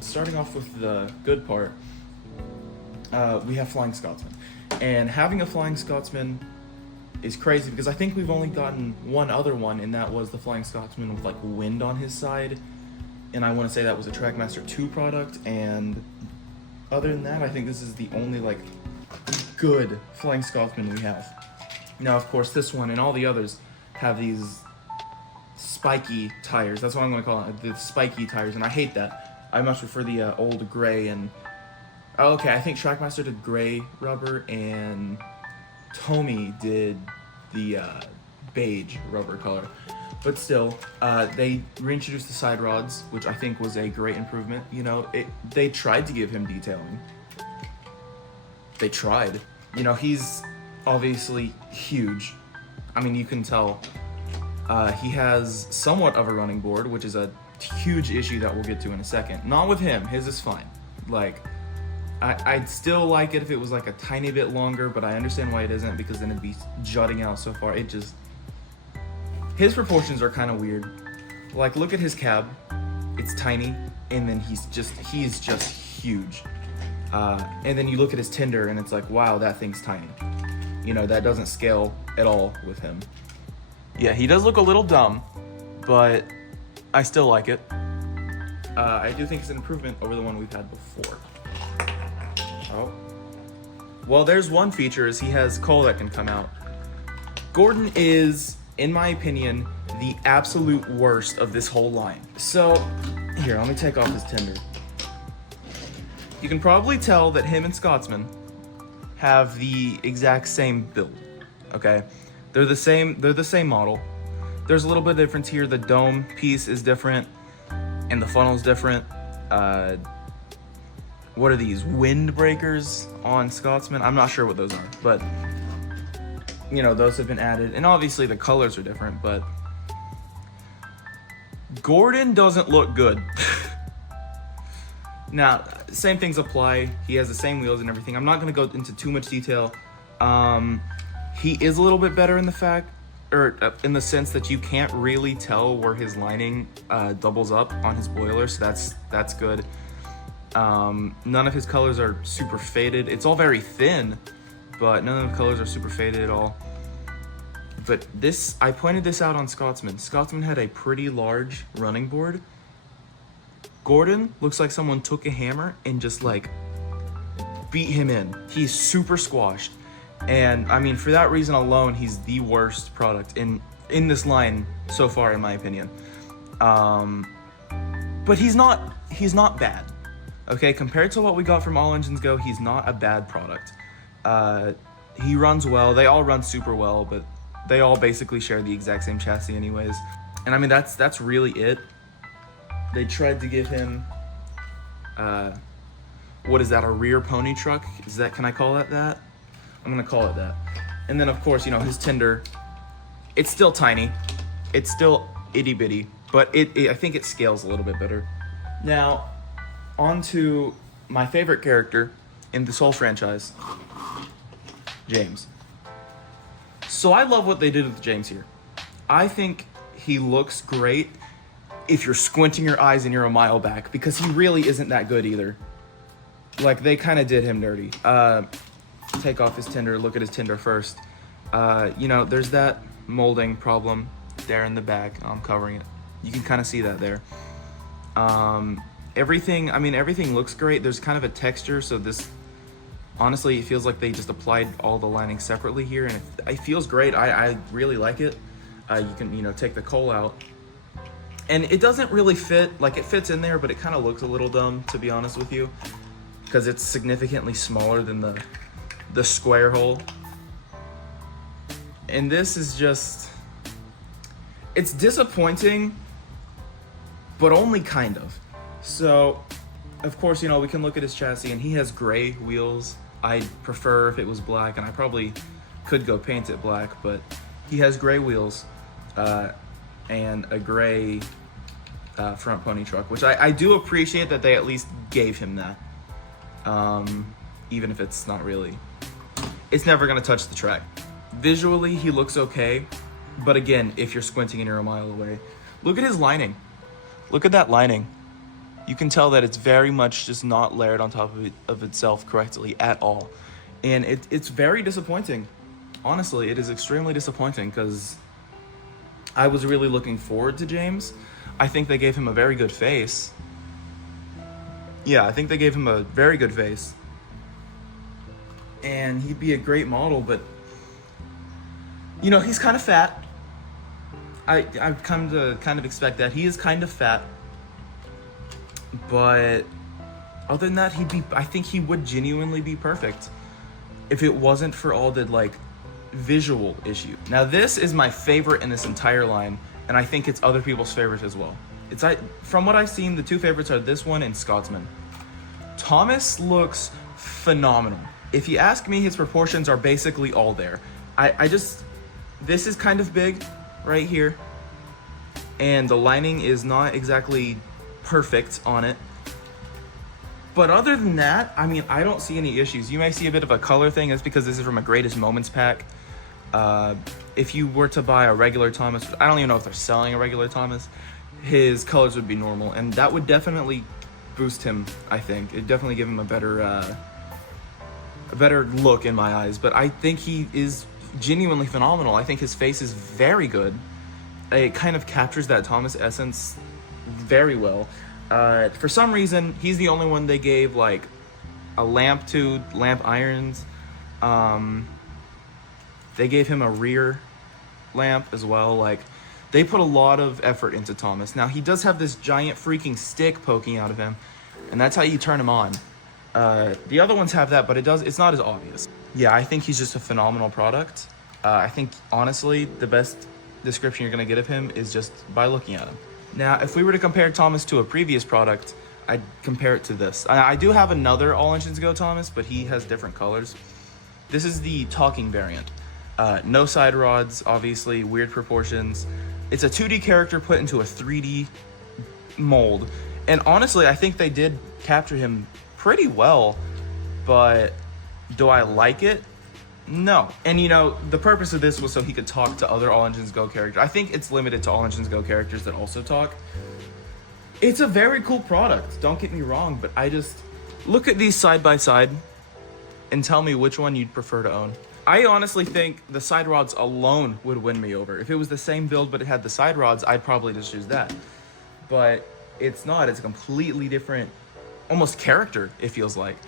starting off with the good part, we have Flying Scotsman. And having a Flying Scotsman is crazy because I think we've only gotten one other one, and that was the Flying Scotsman with like wind on his side. And I want to say that was a Trackmaster 2 product, and other than that, I think this is the only like good Flying Scotsman we have. Now, of course, this one and all the others have these spiky tires. That's what I'm going to call it, the spiky tires, and I hate that. I much prefer the old gray and... Oh, okay, I think Trackmaster did gray rubber, and Tommy did the beige rubber color. But still, they reintroduced the side rods, which I think was a great improvement. You know, they tried to give him detailing. They tried. You know, he's obviously huge. I mean, you can tell. He has somewhat of a running board, which is a huge issue that we'll get to in a second. Not with him, his is fine. Like, I'd still like it if it was like a tiny bit longer, but I understand why it isn't, because then it'd be jutting out so far. His proportions are kind of weird. Like, look at his cab. It's tiny, and then he's just huge. And then you look at his tender, and it's like, wow, that thing's tiny. You know, that doesn't scale at all with him. Yeah, he does look a little dumb, but I still like it. I do think it's an improvement over the one we've had before. Oh. Well, there's one feature, is he has coal that can come out. Gordon is, in my opinion, the absolute worst of this whole line. So, here, let me take off his tender. You can probably tell that him and Scotsman have the exact same build, okay? They're the same model. There's a little bit of difference here. The dome piece is different, and the funnel's different. What are these, windbreakers on Scotsman? I'm not sure what those are, but you know, those have been added, and obviously the colors are different, but Gordon doesn't look good. Now, same things apply. He has the same wheels and everything. I'm not going to go into too much detail. He is a little bit better in the fact, or in the sense that you can't really tell where his lining doubles up on his boiler, so that's good. None of his colors are super faded. It's all very thin, but none of the colors are super faded at all. But this, I pointed this out on Scotsman. Scotsman had a pretty large running board. Gordon looks like someone took a hammer and just like beat him in. He's super squashed. And I mean, for that reason alone, he's the worst product in this line so far, in my opinion. But he's not bad. Okay, compared to what we got from All Engines Go, he's not a bad product. He runs well. They all run super well, but they all basically share the exact same chassis anyways. And I mean, that's really it. They tried to give him, what is that, a rear pony truck? Can I call that that? I'm gonna call it that. And then of course, you know, his tender, it's still tiny. It's still itty bitty, but I think it scales a little bit better. Now, on to my favorite character in this whole franchise, James. So I love what they did with James here. I think he looks great if you're squinting your eyes and you're a mile back, because he really isn't that good either. Like, they kind of did him dirty. Take off his tender, look at his tender first. You know, there's that molding problem there in the back. I'm covering it. You can kind of see that there. Everything looks great. There's kind of a texture, so this, honestly, it feels like they just applied all the lining separately here, and it feels great. I really like it. You can, you know, take the coal out, and it doesn't really fit. Like, it fits in there, but it kind of looks a little dumb, to be honest with you, because it's significantly smaller than the square hole. And this is just, it's disappointing, but only kind of. So, of course, you know, we can look at his chassis, and he has gray wheels. I'd prefer if it was black, and I probably could go paint it black, but he has gray wheels and a gray front pony truck, which I do appreciate that they at least gave him that. Even if it's not really, it's never gonna touch the track. Visually, he looks okay, but again, if you're squinting and you're a mile away, look at his lining. Look at that lining. You can tell that it's very much just not layered on top of itself correctly at all. And it's very disappointing. Honestly, it is extremely disappointing because I was really looking forward to James. I think they gave him a very good face. Yeah, I think they gave him a very good face. And he'd be a great model, but you know, he's kind of fat. I've come to kind of expect that. He is kind of fat. But other than that, I think he would genuinely be perfect if it wasn't for all the like visual issue. Now this is my favorite in this entire line, and I think it's other people's favorite as well. From what I've seen, the two favorites are this one and Scotsman. Thomas looks phenomenal. If you ask me, his proportions are basically all there. This is kind of big right here, and the lining is not exactly perfect on it. But other than that, I mean, I don't see any issues. You may see a bit of a color thing. That's because this is from a Greatest Moments pack. If you were to buy a regular Thomas, I don't even know if they're selling a regular Thomas, his colors would be normal, and that would definitely boost him, I think. It'd definitely give him a better look in my eyes. But I think he is genuinely phenomenal. I think his face is very good. It kind of captures that Thomas essence very well. For some reason, he's the only one they gave like a lamp irons. They gave him a rear lamp as well. Like, they put a lot of effort into Thomas. Now, he does have this giant freaking stick poking out of him, and that's how you turn him on. The other ones have that, but it's not as obvious. Yeah, I think he's just a phenomenal product. I think, honestly, the best description you're going to get of him is just by looking at him. Now, if we were to compare Thomas to a previous product, I'd compare it to this. I do have another All Engines Go Thomas, but he has different colors. This is the talking variant. No side rods, obviously, weird proportions. It's a 2D character put into a 3D mold. And honestly, I think they did capture him pretty well, but do I like it? No. And you know, the purpose of this was so he could talk to other All Engines Go characters. I think it's limited to All Engines Go characters that also talk. It's a very cool product, don't get me wrong, but I just look at these side by side and tell me which one you'd prefer to own. I honestly think the side rods alone would win me over. If it was the same build but it had the side rods, I'd probably just choose that. But it's not. It's a completely different, almost character, it feels like.